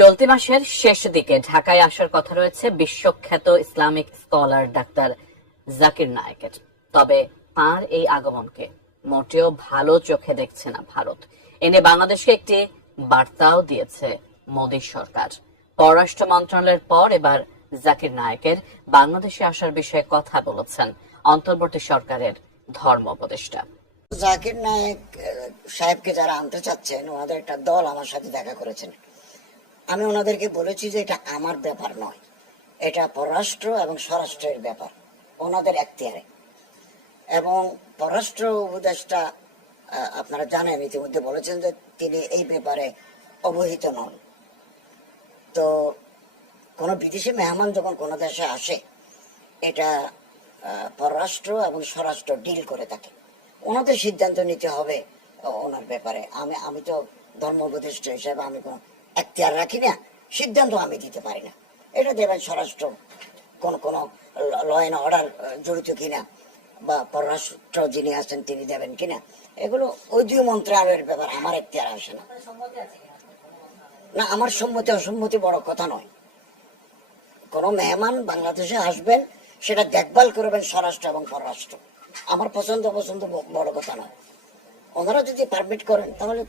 চলতি মাসের শেষ দিকে ঢাকায় আসার কথা রয়েছে বিশ্বখ্যাত ইসলামিক স্কলার ডাক্তার জাকির নায়েকের। তবে তাঁর এই আগমনকে মোটেও ভালো চোখে দেখছে না ভারত। এনে বাংলাদেশকে একটি বার্তাও দিয়েছে মোদী সরকার। পররাষ্ট্র মন্ত্রণালয়ের পর এবার জাকির নায়েকের বাংলাদেশে আসার বিষয়ে কথা বলেছেন অন্তর্বর্তী সরকারের ধর্ম উপদেষ্টা। জাকির নায়েক সাহেবকে যারা আনতে চাচ্ছেন, ওনাদের একটা দল আমার সাথে দেখা করেছেন। আমি ওনাদেরকে বলেছি যে এটা আমার ব্যাপার নয়, এটা পররাষ্ট্র এবং স্বরাষ্ট্রের ব্যাপার, ওনাদের এখতিয়ারে। এবং পররাষ্ট্র উপদেষ্টা আপনারা জানেন, ইতিমধ্যে বলেছেন যে তিনি এই ব্যাপারে অবহিত নন। তো কোনো বিদেশি মেহমান যখন কোনো দেশে আসে, এটা পররাষ্ট্র এবং স্বরাষ্ট্র ডিল করে থাকে, ওনাদের সিদ্ধান্ত নিতে হবে ওনার ব্যাপারে। আমি তো ধর্ম উপদেষ্টা হিসেবে আমি কোনো এখতিয়ার রাখি না, সিদ্ধান্ত আমি দিতে পারি না। এটা দেবেন স্বরাষ্ট্র, কোন ল অ্যান্ড অর্ডার জড়িত কিনা বা পররাষ্ট্র যিনি আছেন তিনি দেবেন কিনা, এগুলো ওই দুই মন্ত্রণালয়ের ব্যাপার, আমার এখতিয়ার আসে না। না, আমার সম্মতি অসম্মতি বড় কথা নয়। কোন মেহমান বাংলাদেশে আসবেন, সেটা দেখভাল করবেন স্বরাষ্ট্র এবং পররাষ্ট্র। আমার পছন্দ বড় কথা নয়। ওনারা যদি পারমিট করেন তাহলে